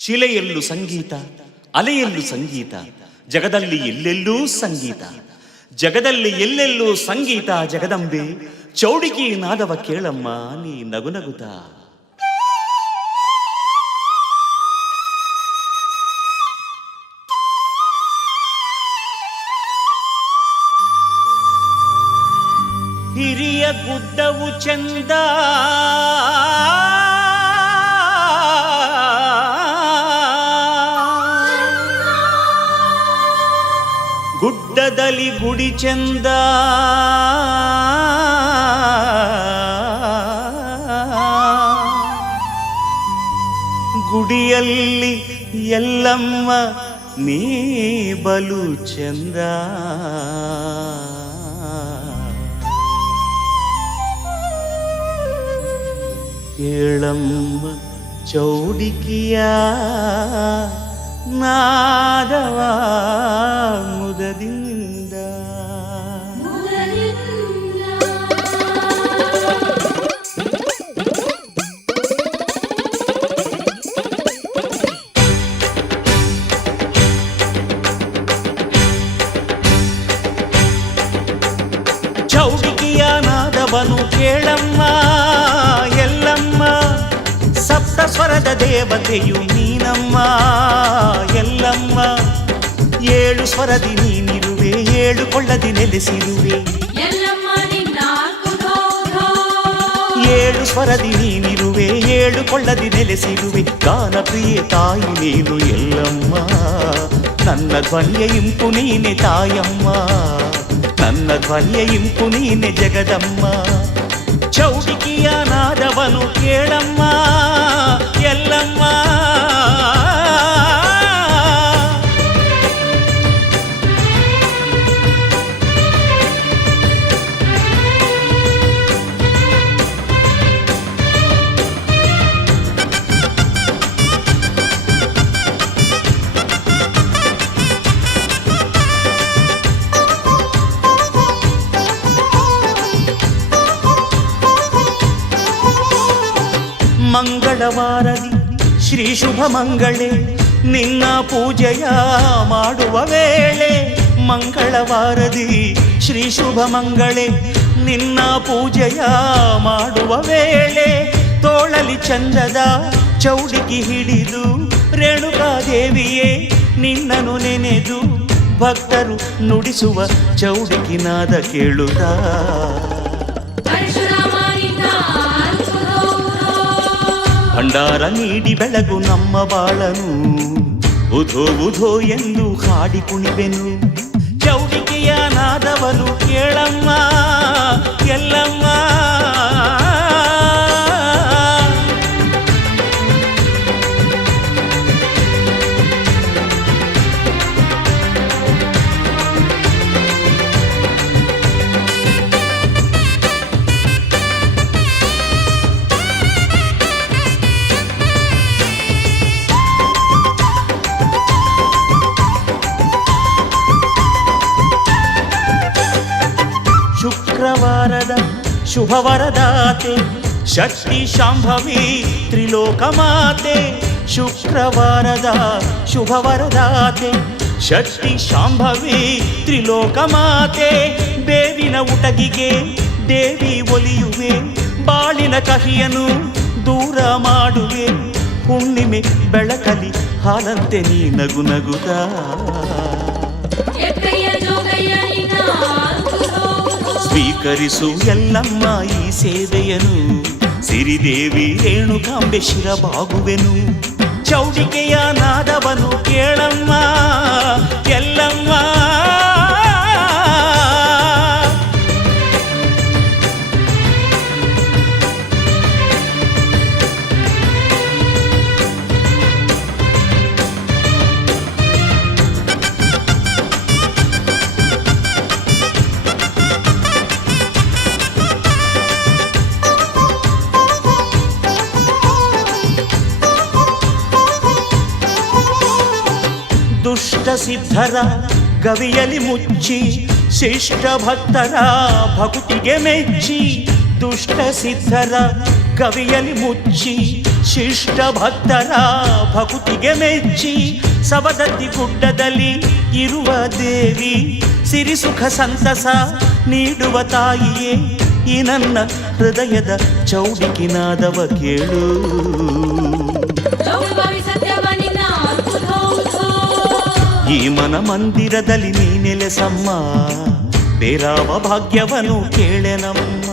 ಶಿಲೆಯಲ್ಲೂ ಸಂಗೀತ, ಅಲೆಯಲ್ಲೂ ಸಂಗೀತ, ಜಗದಲ್ಲಿ ಎಲ್ಲೆಲ್ಲೂ ಸಂಗೀತ, ಜಗದಲ್ಲಿ ಎಲ್ಲೆಲ್ಲೂ ಸಂಗೀತ. ಜಗದಂಬೆ ಚೌಡಿಕಿ ನಾದವ ಕೇಳಮ್ಮ ನೀ ನಗುನಗುತ್ತ. ಹಿರಿಯ ಗುಡ್ಡವು ಚಂದ, ಗುಡ್ಡದಲ್ಲಿ ಗುಡಿ ಚಂದ, ಗುಡಿಯಲ್ಲಿ ಎಲ್ಲಮ್ಮ ನೀ ಬಲು ಚಂದ. ಕೇಳಮ್ಮ ಚೌಡಿಕಿಯ ನಾದವ ಮುದದಿಂದ. ಚೌಡಿಕಿಯ ನಾದವನು ಕೇಳಮ್ಮ ಎಲ್ಲಮ್ಮ, ಸಪ್ತ ಸ್ವರದ ದೇವತೆಯು ನೀನಮ್ಮ ಎಲ್ಲಮ್ಮ. ಏಳು ಸ್ವರದಿ ನೀನಿರುವೆ, ಏಳು ಕೊಳ್ಳದಿ ನೆಲೆಸಿರುವೆ. ಏಳು ಸ್ವರದಿ ನೀನಿರುವೆ, ಏಳು ಕೊಳ್ಳದಿ ನೆಲೆಸಿರುವೆ. ಗಾನಪ್ರಿಯೆ ತಾಯಿ ನೀನು ಎಲ್ಲಮ್ಮ, ನನ್ನ ಧ್ವನಿಯ ಇಂಪು ನೀನೆ ತಾಯಮ್ಮ, ನನ್ನ ಧ್ವನಿಯ ಇಂಪು ನೀನೆ ಜಗದಮ್ಮ. ಚೌಡಿಕಿಯ ನಾದವನು ಕೇಳಮ್ಮ ಎಲ್ಲಮ್ಮ. ಮಂಗಳವಾರದಿ ಶ್ರೀ ಶುಭ ಮಂಗಳೇ ನಿನ್ನ ಪೂಜೆಯ ಮಾಡುವ ವೇಳೆ. ಮಂಗಳವಾರದಿ ಶ್ರೀ ಶುಭ ಮಂಗಳೇ ನಿನ್ನ ಪೂಜೆಯ ಮಾಡುವ ವೇಳೆ. ತೋಳಲಿ ಚಂದದ ಚೌಡಿಕಿ ಹಿಡಿದು ರೇಣುಕಾದೇವಿಯೇ ನಿನ್ನನು ನೆನೆದು ಭಕ್ತರು ನುಡಿಸುವ ಚೌಡಿಕಿ ನಾದ ಕೇಳುತ್ತ. ಭಂಡಾರ ನೀಡಿ ಬೆಳಗು ನಮ್ಮ ಬಾಳನು, ಉಧೋ ಉಧೋ ಎಂದು ಹಾಡಿ ಕುಣಿವೆನು. ಚೌಡಿಕೆಯ ನಾದವನು ಕೇಳಮ್ಮ ಎಲ್ಲಮ್ಮ. ಶುಕ್ರವಾರದ ಶುಭವರದಾತೆ ಶಕ್ತಿ ಶಾಂಭವಿ ತ್ರಿಲೋಕ ಮಾತೆ. ಶುಕ್ರವಾರದ ಶುಭವರದಾತೆ ಶಕ್ತಿ ಶಾಂಭವಿ ತ್ರಿಲೋಕ ಮಾತೆ. ಬೇವಿನ ಉಟಗಿಗೆ ದೇವಿ ಒಲಿಯುವೆ, ಬಾಳಿನ ಕಹಿಯನು ದೂರ ಮಾಡುವೆ. ಹುಣ್ಣಿಮೆ ಬೆಳಕಲಿ ಹಾಲಂತೆ ನೀ ನಗು ನಗುತ್ತ. ಸ್ವೀಕರಿಸು ಎಲ್ಲಮ್ಮ ಈ ಸೇವೆಯನು, ಸಿರಿದೇವಿ ರೇಣುಕಾಂಬೆ ಶಿರಬಾಗುವೆನು. ಚೌಡಿಕೆಯ ನಾದವನು ಕೇಳಮ್ಮ ಎಲ್ಲಮ್ಮ. ದುಷ್ಟ ಸಿದ್ಧರ ಗವಿಯಲಿ ಮುಚ್ಚಿ ಶಿಷ್ಟ ಭಕ್ತರ ಭಕ್ತಿಗೆ ಮೆಚ್ಚಿ. ದುಷ್ಟ ಸಿದ್ಧರ ಗವಿಯಲಿ ಮುಚ್ಚಿ ಶಿಷ್ಟ ಭಕ್ತರ ಭಕುತಿಗೆ ಮೆಚ್ಚಿ ಸವದತ್ತಿ ಗುಡ್ಡದಲ್ಲಿ ಇರುವ ದೇವಿ ಸಿರಿ ಸುಖ ಸಂತಸ ನೀಡುವ ತಾಯಿಯೇ ಈ ನನ್ನ ಹೃದಯದ ಚೌಡಿಕಿನಾದವ ಕೇಳು. ಈ ಮನ ಮಂದಿರದಲ್ಲಿ ನೀ ನೆಲೆಸಮ್ಮ, ಬೇರಾವ ಭಾಗ್ಯವನು ಕೇಳೆನಮ್ಮ.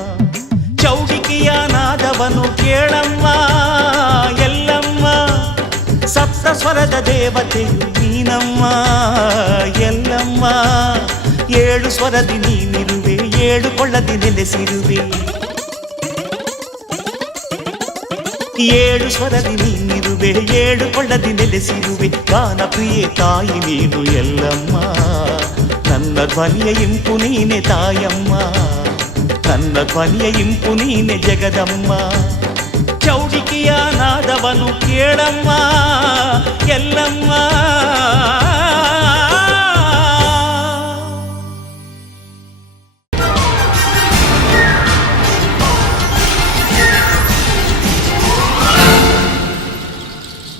ಚೌಡಿಕಿಯ ನಾದವನು ಕೇಳಮ್ಮ ಎಲ್ಲಮ್ಮ, ಸಪ್ತ ಸ್ವರದ ದೇವತೆಯು ನೀನಮ್ಮ ಎಲ್ಲಮ್ಮ. ಏಳು ಸ್ವರದಿ ನೀನಿರುವೆ, ಏಳು ಕೊಳ್ಳದಿ ನೆಲೆಸಿರುವೆ. ಏಳು ಸ್ವರದಿ ನೀನಿರುವೆ, ಏಳು ಕೊಳ್ಳದಿ ನೆಲೆಸಿರುವೆ. ಗಾನ ಪ್ರಿಯೆ ತಾಯಿ ನೀನು ಎಲ್ಲಮ್ಮ, ನನ್ನ ಧ್ವನಿಯ ಇಂಪು ನೀನೆ ತಾಯಮ್ಮ, ನನ್ನ ಧ್ವನಿಯ ಇಂಪು ನೀನೆ ಜಗದಮ್ಮ. ಚೌಡಿಕಿಯ ನಾದವನು ಕೇಳಮ್ಮ ಎಲ್ಲಮ್ಮ.